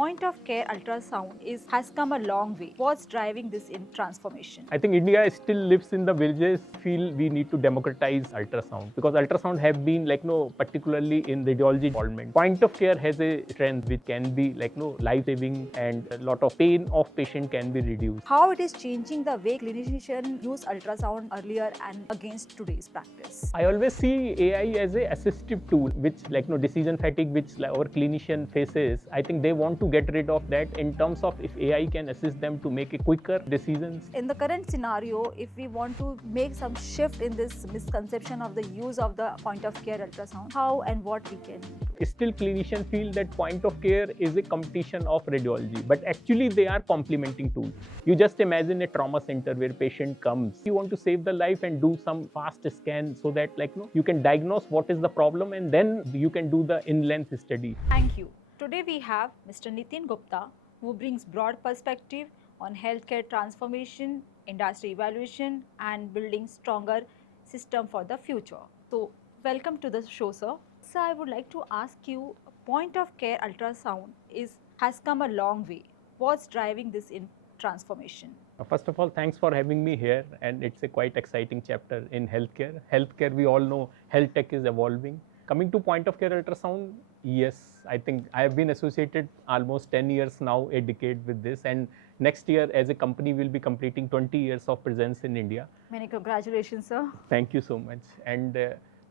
point of care ultrasound has come a long way. What's driving this in transformation? I think India still lives in the villages. Feel we need to democratize ultrasound because ultrasound have been particularly in radiology department. Point of care has a strength which can be life saving, and a lot of pain of patient can be reduced. How it is changing the way clinicians use ultrasound earlier and against today's practice? I always see AI as a assistive tool, which decision fatigue, which our clinician faces. I think they want to get rid of that in terms of if AI can assist them to make a quicker decisions. In the current scenario, if we want to make some shift in this misconception of the use of the point of care ultrasound, how and what we can do? Still, clinicians feel that point of care is a competition of radiology, but actually they are complementing tools. You just imagine a trauma center where patient comes. You want to save the life and do some fast scan so that you can diagnose what is the problem, and then you can do the in-length study. Thank you. Today we have Mr. Nitin Gupta, who brings broad perspective on healthcare transformation, industry evaluation, and building stronger system for the future. So, welcome to the show, sir. So, I would like to ask you, point of care ultrasound has come a long way. What's driving this in transformation? First of all, thanks for having me here, and it's a quite exciting chapter in healthcare. Healthcare, we all know, health tech is evolving. Coming to point of care ultrasound, yes, I think I have been associated almost 10 years now, a decade with this, and next year as a company we'll be completing 20 years of presence in India. Many congratulations, sir. Thank you so much. And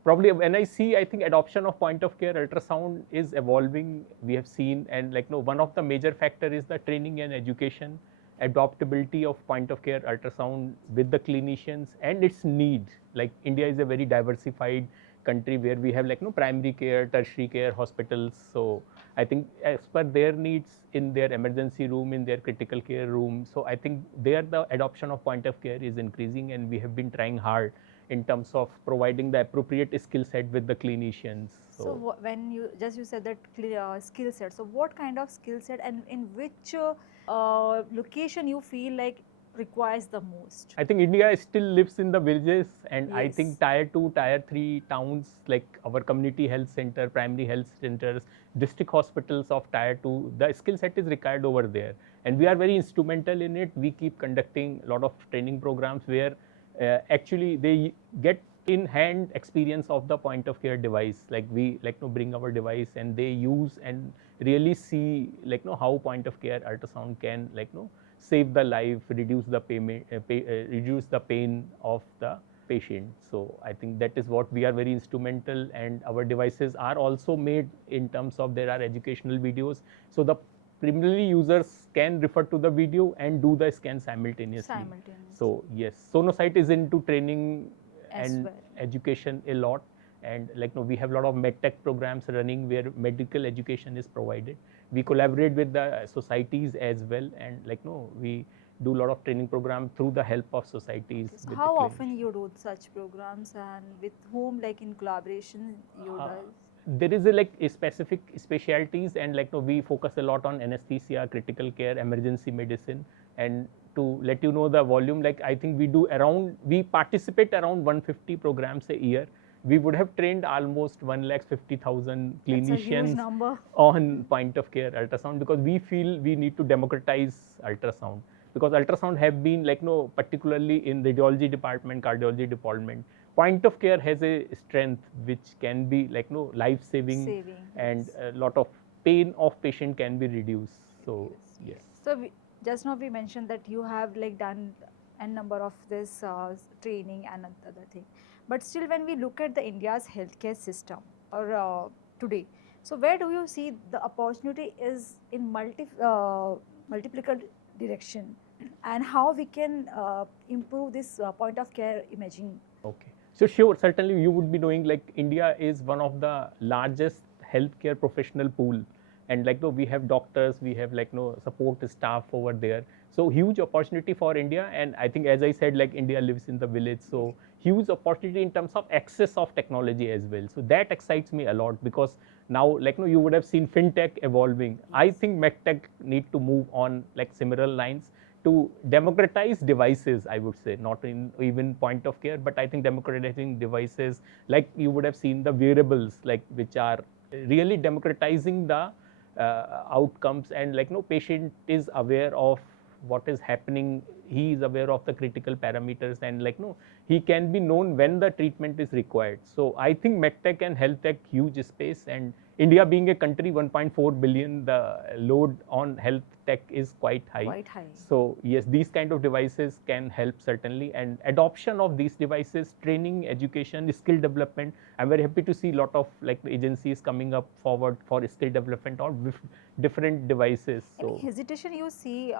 probably when I see, I think adoption of point of care ultrasound is evolving. We have seen, and one of the major factor is the training and education, adoptability of point of care ultrasound with the clinicians and its need. Like India is a very diversified country where we have primary care, tertiary care, hospitals. So I think as per their needs in their emergency room, in their critical care room. So I think there the adoption of point of care is increasing, and we have been trying hard in terms of providing the appropriate skill set with the clinicians. So when you said that skill set, so what kind of skill set and in which location you feel like requires the most? I think India still lives in the villages, and Yes. I think tier 2, tier 3 towns like our community health center, primary health centers, district hospitals of tier 2, the skill set is required over there. And we are very instrumental in it. We keep conducting a lot of training programs where actually they get in hand experience of the point of care device. Like we bring our device and they use and really see how point of care ultrasound can save the life, reduce the reduce the pain of the patient. So I think that is what we are very instrumental, and our devices are also made in terms of there are educational videos. So the primarily users can refer to the video and do the scan simultaneously. So yes, Sonosite is into training and education a lot, and we have a lot of medtech programs running where medical education is provided. We collaborate with the societies as well, and we do a lot of training program through the help of societies. So how often you do such programs, and with whom, in collaboration you do? There is a specific specialties, and we focus a lot on anesthesia, critical care, emergency medicine. And to let you know the volume, I think we participate around 150 programs a year. We would have trained almost 150,000 clinicians on point of care ultrasound, because we feel we need to democratize ultrasound, because ultrasound have been particularly in radiology department, cardiology department. Point of care has a strength which can be life saving, and a lot of pain of patient can be reduced. So yes. So just now we mentioned that you have done a number of this training and other thing, but still when we look at the India's healthcare system or today, so where do you see the opportunity is in multiple direction, and how we can improve this point of care imaging? Okay. So sure, certainly you would be knowing India is one of the largest healthcare professional pool, and we have doctors, we have support staff over there. So huge opportunity for India, and I think as I said India lives in the village, so huge opportunity in terms of access of technology as well. So that excites me a lot, because now you would have seen fintech evolving. I think medtech need to move on similar lines to democratize devices, I would say, not in even point of care, but I think democratizing devices, you would have seen the wearables, which are really democratizing the outcomes, and like no patient is aware of what is happening, he is aware of the critical parameters, and like no he can be known when the treatment is required. So I think medtech and health tech huge space, and India being a country 1.4 billion, the load on health tech is quite high. Quite high. So yes, these kind of devices can help certainly, and adoption of these devices, training, education, skill development. I'm very happy to see a lot of like agencies coming up forward for skill development on with different devices. Any hesitation you see,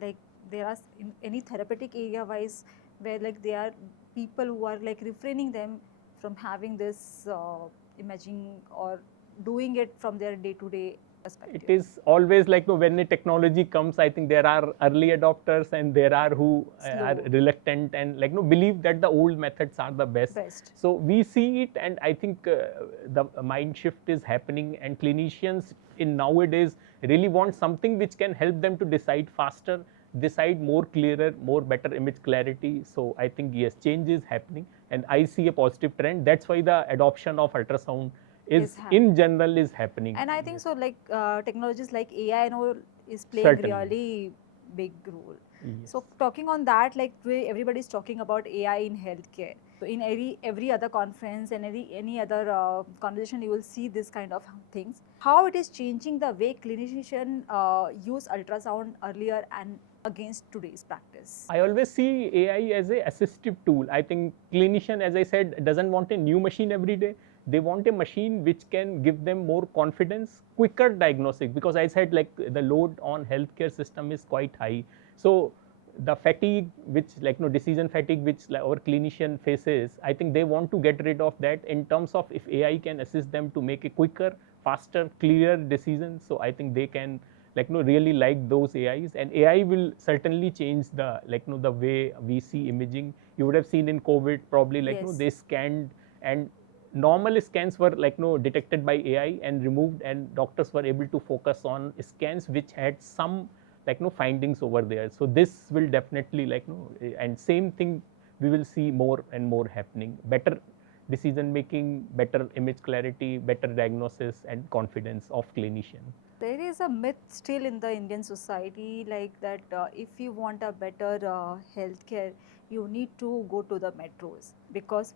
like there are in any therapeutic area wise where like there are people who are like refraining them from having this imaging or doing it from their day-to-day perspective? It is always like when a technology comes, I think there are early adopters and there are who are reluctant and like believe that the old methods are the best. So we see it, and I think the mind shift is happening, and clinicians in nowadays really want something which can help them to decide faster, decide more clearer, more better image clarity. So I think yes, change is happening, and I see a positive trend. That's why the adoption of ultrasound is in general is happening. And I think so like technologies like AI and all is playing really big role. Yes. So talking on that, like everybody is talking about AI in healthcare. So in every other conference and any other conversation, you will see this kind of things. How it is changing the way clinicians use ultrasound earlier and against today's practice? I always see AI as a assistive tool. I think clinician, as I said, doesn't want a new machine every day. They want a machine which can give them more confidence, quicker diagnostic, because I said like the load on healthcare system is quite high. So the fatigue, which like decision fatigue, which like our clinician faces, I think they want to get rid of that in terms of if AI can assist them to make a quicker, faster, clearer decision. So I think they can like really like those AIs, and AI will certainly change the like the way we see imaging. You would have seen in COVID probably like they scanned, and normal scans were like detected by AI and removed, and doctors were able to focus on scans which had some like findings over there. So this will definitely like and same thing we will see more and more happening. Better decision making, better image clarity, better diagnosis and confidence of clinician. There is a myth still in the Indian society like that if you want a better healthcare, you need to go to the metros, because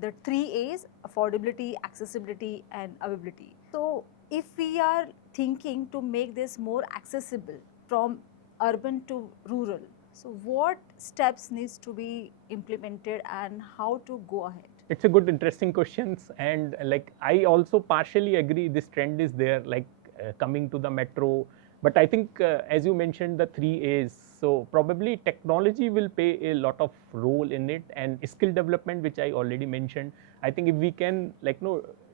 the 3 A's, affordability, accessibility and availability. So if we are thinking to make this more accessible from urban to rural, so what steps needs to be implemented and how to go ahead? It's a good, interesting questions, and like I also partially agree this trend is there, like coming to the metro. But I think as you mentioned the 3 A's, so probably technology will play a lot of role in it, and skill development, which I already mentioned. I think if we can like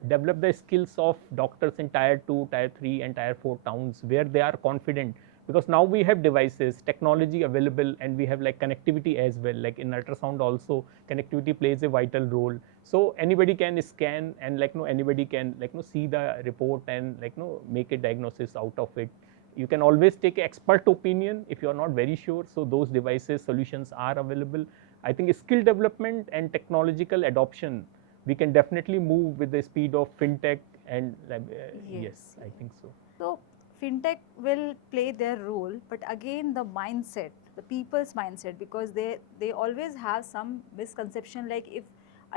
develop the skills of doctors in tier 2, tier 3 and tier 4 towns where they are confident, because now we have devices, technology available, and we have like connectivity as well. Like in ultrasound also connectivity plays a vital role. So anybody can scan, and like anybody can like see the report and like make a diagnosis out of it. You can always take an expert opinion if you are not very sure. So those devices, solutions are available. I think skill development and technological adoption, we can definitely move with the speed of fintech, and yes, I think so. So fintech will play their role, but again the mindset, the people's mindset, because they always have some misconception like if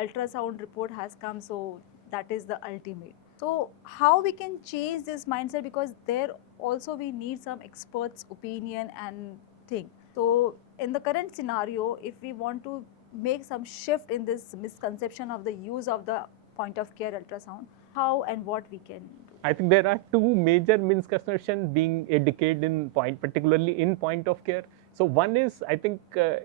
ultrasound report has come, so that is the ultimate. So how we can change this mindset, because there also we need some experts' opinion and thing. So in the current scenario, if we want to make some shift in this misconception of the use of the point of care ultrasound, how and what we can do? I think there are two major misconceptions being a decade in particularly in point of care. So one is, I think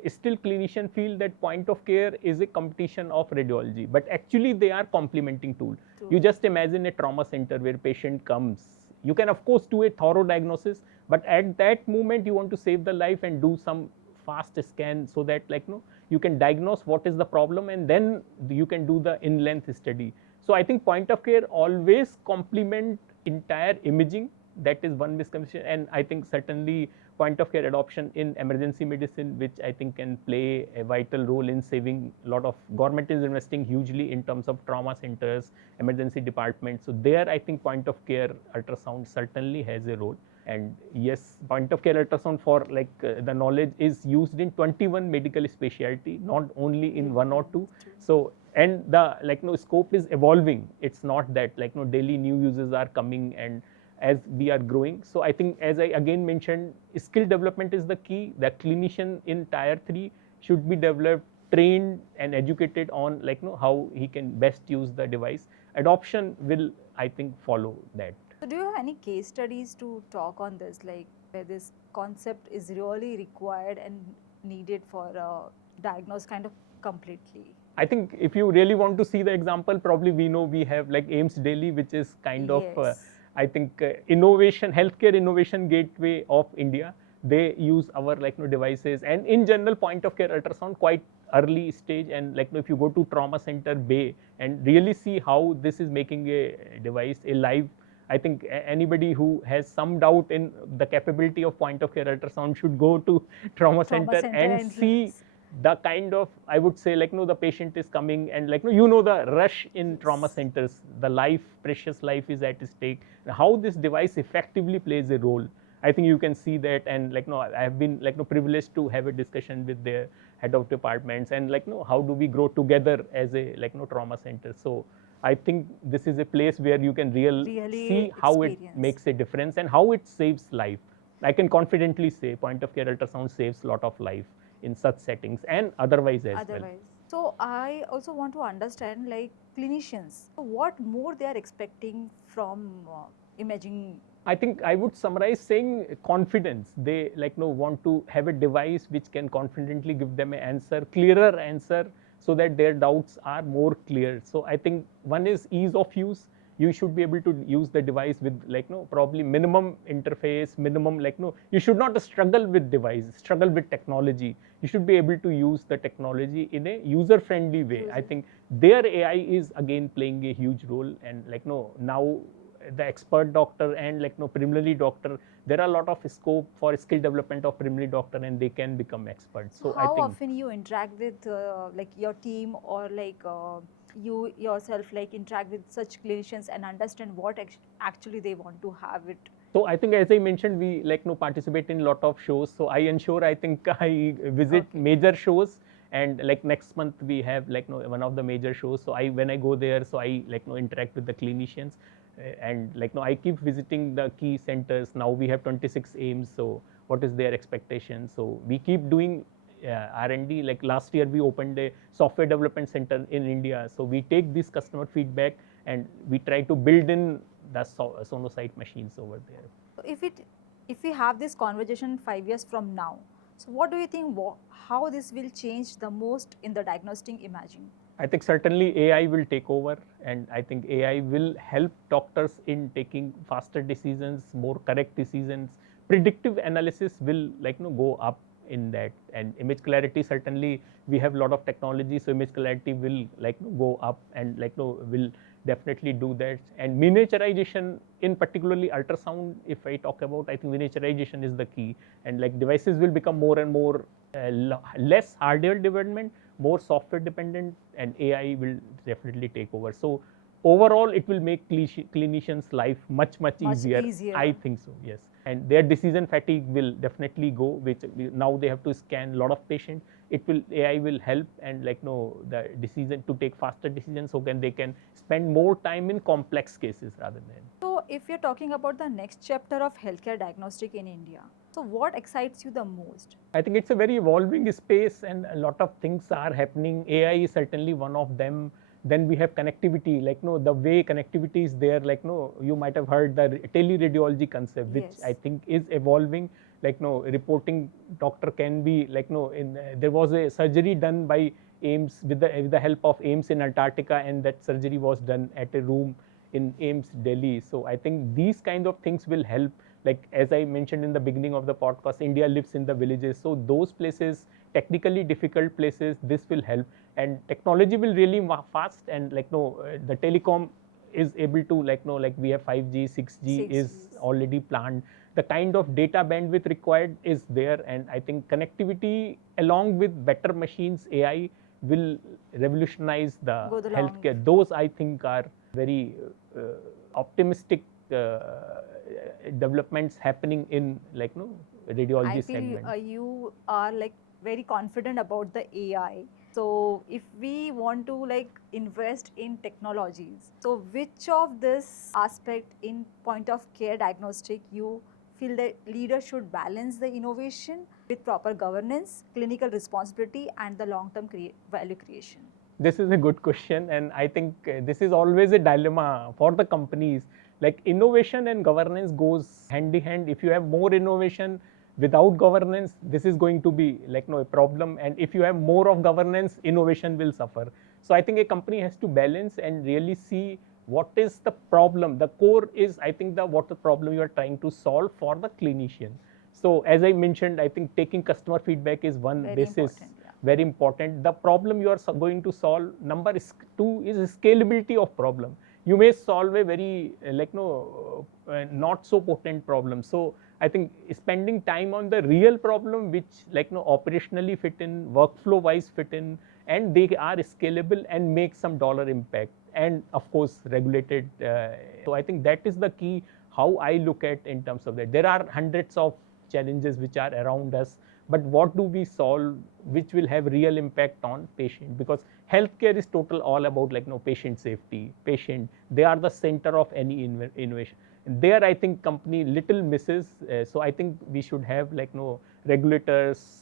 still clinicians feel that point of care is a competition of radiology, but actually they are complementing tool. You just imagine a trauma center where patient comes. You can of course do a thorough diagnosis, but at that moment you want to save the life and do some fast scan so that like you can diagnose what is the problem, and then you can do the in-length study. So I think point of care always complement entire imaging that is one misconception. And I think certainly point of care adoption in emergency medicine, which I think can play a vital role in saving a lot of, government is investing hugely in terms of trauma centers, emergency departments. So there I think point of care ultrasound certainly has a role. And yes, point of care ultrasound, for like the knowledge, is used in 21 medical specialty, not only in one or two. So, and the scope is evolving. It's not that daily new users are coming and as we are growing. So I think, as I again mentioned, skill development is the key. The clinician in tier 3 should be developed, trained and educated on how he can best use the device. Adoption will, I think, follow that. So do you have any case studies to talk on this, like where this concept is really required and needed for diagnose kind of completely? I think if you really want to see the example, probably we have like AIIMS Delhi, which is kind of I think innovation, healthcare innovation gateway of India. They use our devices, and in general point of care ultrasound quite early stage. And if you go to trauma center Bay and really see how this is making a device a live, I think anybody who has some doubt in the capability of point of care ultrasound should go to trauma center and see the kind of, I would say, the patient is coming and the rush in trauma centers, the life, precious life is at stake, how this device effectively plays a role. I think you can see that. And I have been privileged to have a discussion with their head of departments, and how do we grow together as a trauma center. So I think this is a place where you can really see how it makes a difference and how it saves life. I can confidently say point of care ultrasound saves a lot of life in such settings and otherwise as well. So I also want to understand, like clinicians, what more they are expecting from imaging. I think I would summarize saying confidence. They want to have a device which can confidently give them an answer, clearer answer, so that their doubts are more clear. So I think one is ease of use. You should be able to use the device with probably minimum interface, minimum you should not struggle with device, struggle with technology. You should be able to use the technology in a user friendly way. I think their AI is again playing a huge role. And now the expert doctor and preliminary doctor, there are a lot of scope for skill development of preliminary doctor, and they can become experts. So how I think often you interact with your team, or you yourself interact with such clinicians and understand what actually they want to have it? So I think, as I mentioned, we participate in a lot of shows. So I ensure, I think I visit major shows, and next month we have one of the major shows. So when I go there, so I interact with the clinicians, and I keep visiting the key centers. Now we have 26 AIIMS. So what is their expectation? So we keep doing R&D. Last year we opened a software development center in India. So we take this customer feedback and we try to build in the Sonosite machines over there. So if we have this conversation 5 years from now, so what do you think, how this will change the most in the diagnostic imaging? I think certainly AI will take over, and I think AI will help doctors in taking faster decisions, more correct decisions. Predictive analysis will go up in that, and image clarity, certainly we have a lot of technology, so image clarity will go up and will definitely do that. And miniaturization, in particularly ultrasound, if I talk about, I think miniaturization is the key, and devices will become more and more less hardware dependent, more software dependent, and AI will definitely take over. So overall it will make clinicians life much easier. I think so, yes. And their decision fatigue will definitely go, which now they have to scan a lot of patients. AI will help, and the decision to take faster decisions, so they can spend more time in complex cases rather than. So if you're talking about the next chapter of healthcare diagnostic in India, so what excites you the most? I think it's a very evolving space, and a lot of things are happening. AI is certainly one of them. Then we have connectivity, the way connectivity is there, you might have heard the teleradiology concept, which I think is evolving. Reporting doctor can be there was a surgery done by AIIMS with the help of AIIMS in Antarctica, and that surgery was done at a room in AIIMS Delhi. So I think these kind of things will help. As I mentioned in the beginning of the podcast, India lives in the villages. So those places, technically difficult places, this will help. And technology will really fast, and the telecom is able to like we have 5G, 6G is already planned. The kind of data bandwidth required is there, and I think connectivity along with better machines, AI will revolutionize the healthcare. Those I think are very optimistic developments happening in radiology segment. I feel you are like very confident about the AI. So if we want to like invest in technologies, so which of this aspect in point of care diagnostic you feel that leaders should balance the innovation with proper governance, clinical responsibility, and the long-term value creation? This is a good question, and I think this is always a dilemma for the companies. Like innovation and governance goes hand in hand. If you have more innovation without governance, this is going to be a problem, and if you have more of governance, innovation will suffer. So I think a company has to balance and really see what is the problem. The core is, I think, what the problem you are trying to solve for the clinician. So as I mentioned, I think taking customer feedback is one basis, very important. The problem you are going to solve, number 2 is scalability of problem. You may solve a very not so potent problem. So I think spending time on the real problem which operationally fit in, workflow wise fit in, and they are scalable and make some dollar impact, and of course regulated. So I think that is the key, how I look at in terms of that. There are hundreds of challenges which are around us, but what do we solve which will have real impact on patient? Because healthcare is total all about patient safety. Patient, they are the center of any innovation. There I think company little misses. So I think we should have regulators,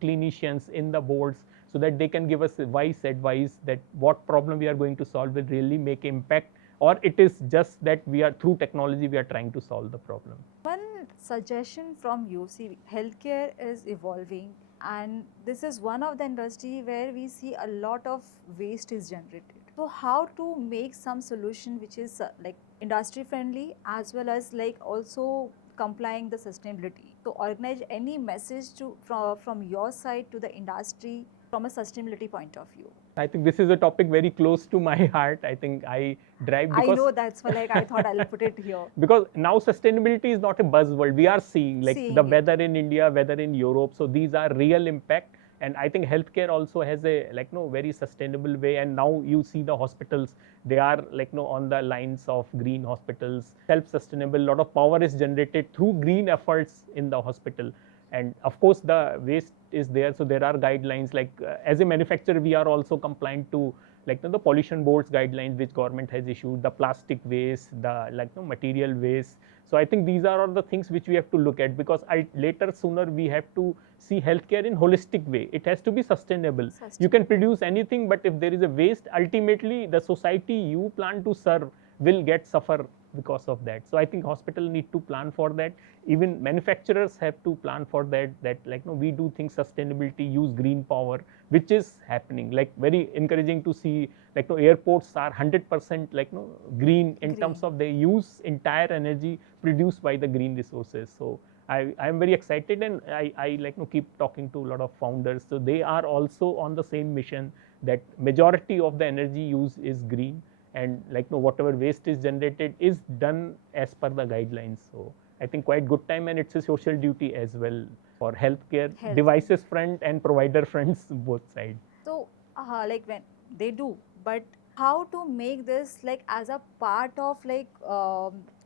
clinicians in the boards, so that they can give us wise advice that what problem we are going to solve will really make impact, or it is just that we are through technology we are trying to solve the problem. One suggestion from you, see, healthcare is evolving, and this is one of the industry where we see a lot of waste is generated. So how to make some solution which is industry friendly as well as also complying the sustainability? So organize any message from your side to the industry from a sustainability point of view. I think this is a topic very close to my heart. I think I drive because... I know, that's why I thought I'll put it here. Because now sustainability is not a buzzword. We are seeing the weather in India, weather in Europe. So these are real impact. And I think healthcare also has a very sustainable way. And now you see the hospitals, they are on the lines of green hospitals, self-sustainable. A lot of power is generated through green efforts in the hospital. And of course the waste is there, so there are guidelines as a manufacturer we are also compliant to the pollution board's guidelines which government has issued, the plastic waste, the material waste. So I think these are all the things which we have to look at, because later sooner we have to see healthcare in holistic way. It has to be sustainable. You can produce anything, but if there is a waste, ultimately the society you plan to serve will suffer because of that. So I think hospital need to plan for that. Even manufacturers have to plan for that, we do things sustainability, use green power, which is happening. Very encouraging to see airports are 100% green in terms of they use entire energy produced by the green resources. So I am very excited, and I keep talking to a lot of founders. So they are also on the same mission that majority of the energy used is green, and whatever waste is generated is done as per the guidelines. So I think quite good time, and it's a social duty as well for healthcare devices front and provider fronts, both sides. So when they do, but how to make this as a part of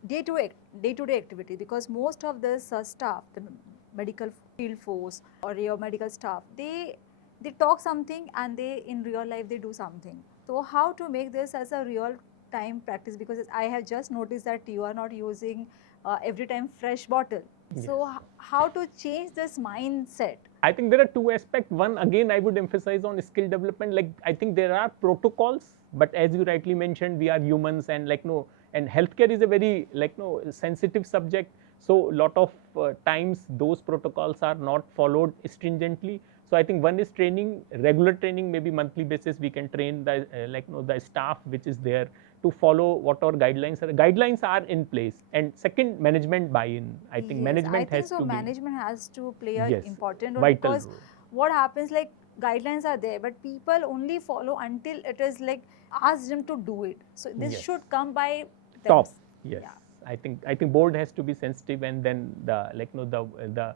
day-to-day activity? Because most of this staff, the medical field force or your medical staff, they talk something and they in real life they do something. So how to make this as a real time practice? Because I have just noticed that you are not using every time fresh bottle. Yes. So how to change this mindset? I think there are two aspects. One, again, I would emphasize on skill development. I think there are protocols, but as you rightly mentioned, we are humans, and and healthcare is a very sensitive subject. So a lot of times those protocols are not followed stringently. So I think one is training, regular training, maybe monthly basis we can train the the staff which is there to follow what our guidelines are. Guidelines are in place. And second, management buy-in. I think management has to management has to play an important role, because what happens guidelines are there, but people only follow until it is like ask them to do it. So this Yes. should come by Top. them. Yes. Yeah. I think board has to be sensitive, and then the the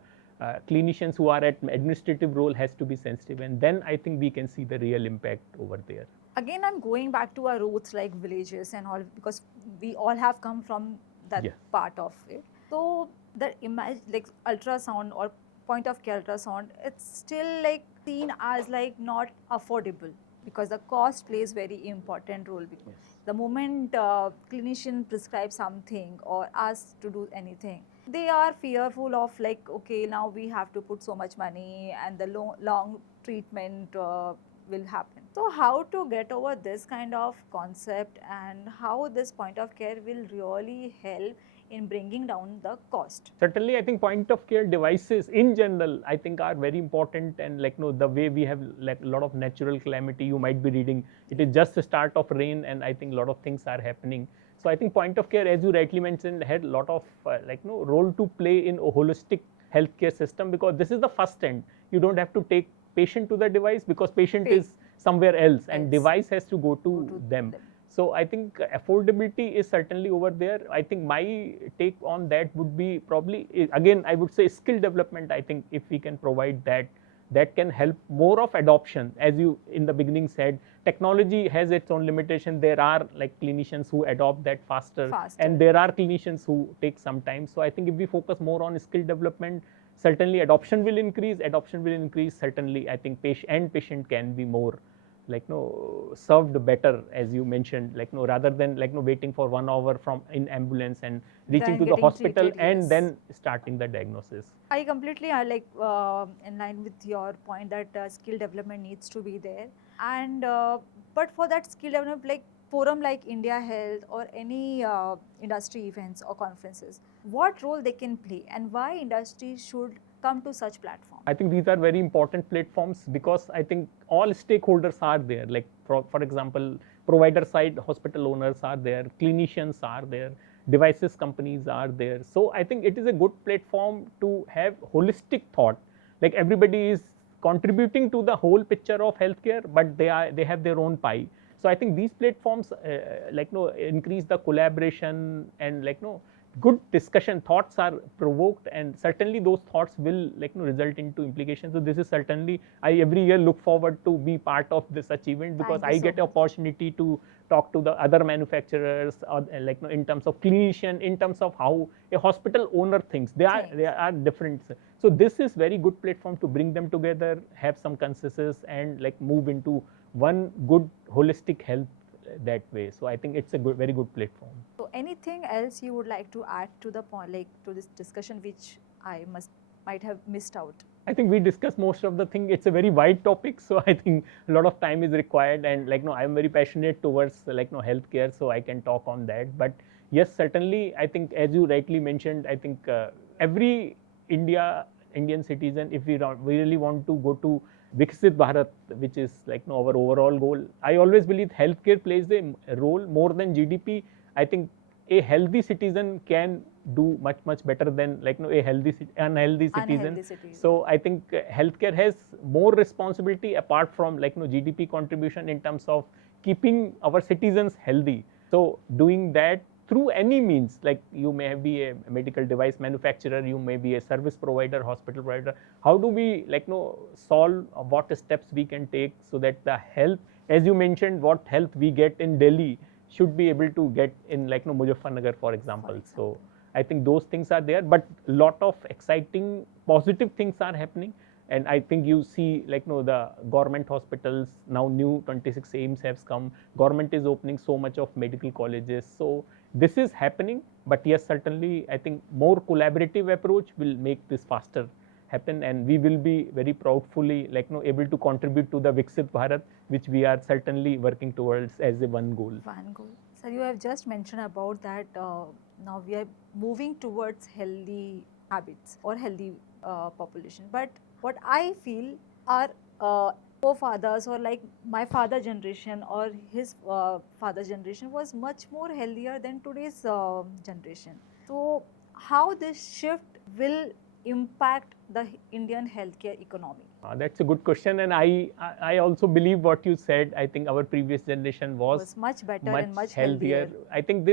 clinicians who are at administrative role has to be sensitive, and then I think we can see the real impact over there. Again, I'm going back to our roots like villages and all, because we all have come from that Yeah. part of it. So the image like ultrasound or point of care ultrasound, it's still like seen as like not affordable, because the cost plays very important role. Because Yes. the moment clinician prescribes something or asks to do anything, they are fearful of like, okay, now we have to put so much money and the long treatment will happen. So how to get over this kind of concept, and how this point of care will really help in bringing down the cost? Certainly, I think point of care devices in general, I think are very important, and like the way we have like a lot of natural calamity, you might be reading, it is just the start of rain, and I think a lot of things are happening. So I think point of care, as you rightly mentioned, had a lot of role to play in a holistic healthcare system, because this is the first end. You don't have to take patient to the device, because patient is somewhere else, and device has to go to them. So I think affordability is certainly over there. I think my take on that would be probably, again, I would say skill development. I think if we can provide that, that can help more of adoption. As you in the beginning said, technology has its own limitation. There are like clinicians who adopt that faster, and there are clinicians who take some time. So I think if we focus more on skill development, certainly adoption will increase. Certainly, I think patient can be more served better, as you mentioned, rather than waiting for 1 hour from in ambulance and reaching to the hospital and then starting the diagnosis. I completely in line with your point that skill development needs to be there, and but for that skill development, like forum like India Health or any industry events or conferences, what role they can play, and why industry should come to such platforms? I think these are very important platforms, because I think all stakeholders are there. Like for example, provider side, hospital owners are there, clinicians are there, devices companies are there. So I think it is a good platform to have holistic thought. Like everybody is contributing to the whole picture of healthcare, but they have their own pie. So I think these platforms increase the collaboration, and good discussion, thoughts are provoked, and certainly those thoughts will result into implications. So this is certainly, I every year look forward to be part of this achievement, because I get an opportunity to talk to the other manufacturers, or in terms of clinician, in terms of how a hospital owner thinks. They are different. So this is very good platform to bring them together, have some consensus, and move into one good holistic health that way. So I think it's a very good platform. So anything else you would like to add to the point, to this discussion, which I might have missed out? I think we discussed most of the thing. It's a very wide topic, so I think a lot of time is required, and I'm very passionate towards healthcare, so I can talk on that. But yes, certainly, I think as you rightly mentioned, I think every Indian citizen, if we really want to go to Viksit Bharat, which is our overall goal, I always believe healthcare plays a role more than GDP. I think a healthy citizen can do much better than a unhealthy citizen. So I think healthcare has more responsibility apart from GDP contribution, in terms of keeping our citizens healthy. So doing that through any means, like you may be a medical device manufacturer, you may be a service provider, hospital provider. How do we solve what steps we can take so that the health, as you mentioned, what health we get in Delhi should be able to get in Muzaffarnagar, for example. So I think those things are there, but a lot of exciting, positive things are happening. And I think you see the government hospitals, now new 26 AIIMS has come, government is opening so much of medical colleges. So this is happening, but yes, certainly I think more collaborative approach will make this faster happen, and we will be very proudly able to contribute to the Viksit Bharat, which we are certainly working towards as a one goal. One goal. So you have just mentioned about that now we are moving towards healthy habits or healthy population. But what I feel are forefathers, or my father generation or his father's generation, was much more healthier than today's generation. So how this shift will impact the Indian healthcare economy? That's a good question, and I also believe what you said. I think our previous generation was much better much and much healthier. healthier. I think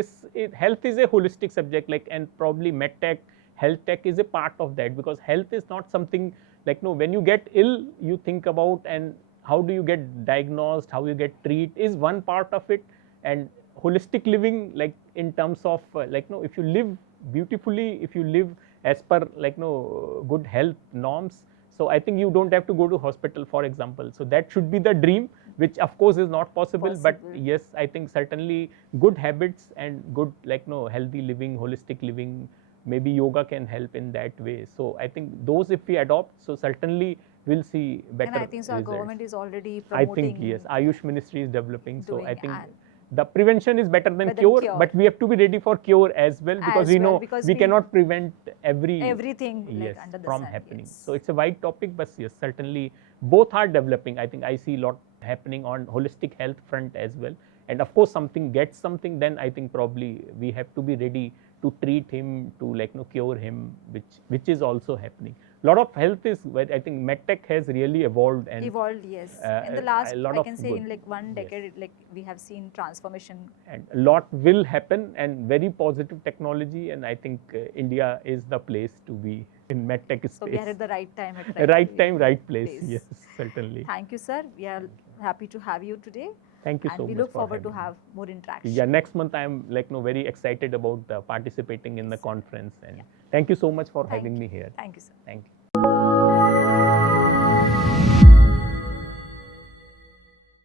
health is a holistic subject, like, and probably medtech, health tech is a part of that, because health is not something like, no, when you get ill, you think about and how do you get diagnosed, how you get treated is one part of it, and holistic living, like in terms of like, no, if you live beautifully, if you live as per like, no, good health norms. So I think you don't have to go to hospital, for example. So that should be the dream, which of course is not possible. But yes, I think certainly good habits and good, like, no, healthy living, holistic living, maybe yoga can help in that way. So I think those, if we adopt, so certainly we'll see better And I think so our results. government is already I promoting. think yes, Ayush Ministry is developing. So doing I think and the prevention is better than cure, but we have to be ready for cure as well, because we know we cannot prevent everything yes, like under the from sun, happening. yes. So it's a wide topic, but yes, certainly both are developing. I think I see a lot happening on holistic health front as well. And of course, something gets something, then I think probably we have to be ready to treat him, to like, no, cure him, which is also happening. A lot of health is where I think medtech has really evolved and yes. In the last, I can say good, in like one decade, yes, like we have seen transformation. And a lot will happen, and very positive technology. And I think India is the place to be in medtech space. So we are at the right time, right time, right place. Yes, certainly. Thank you, sir. We are happy to have you today. Thank you so much. And we look forward to have more interaction. Yeah, next month I am like, no, very excited about participating in the conference. And thank you so much for having me here. Thank you, sir. Thank you.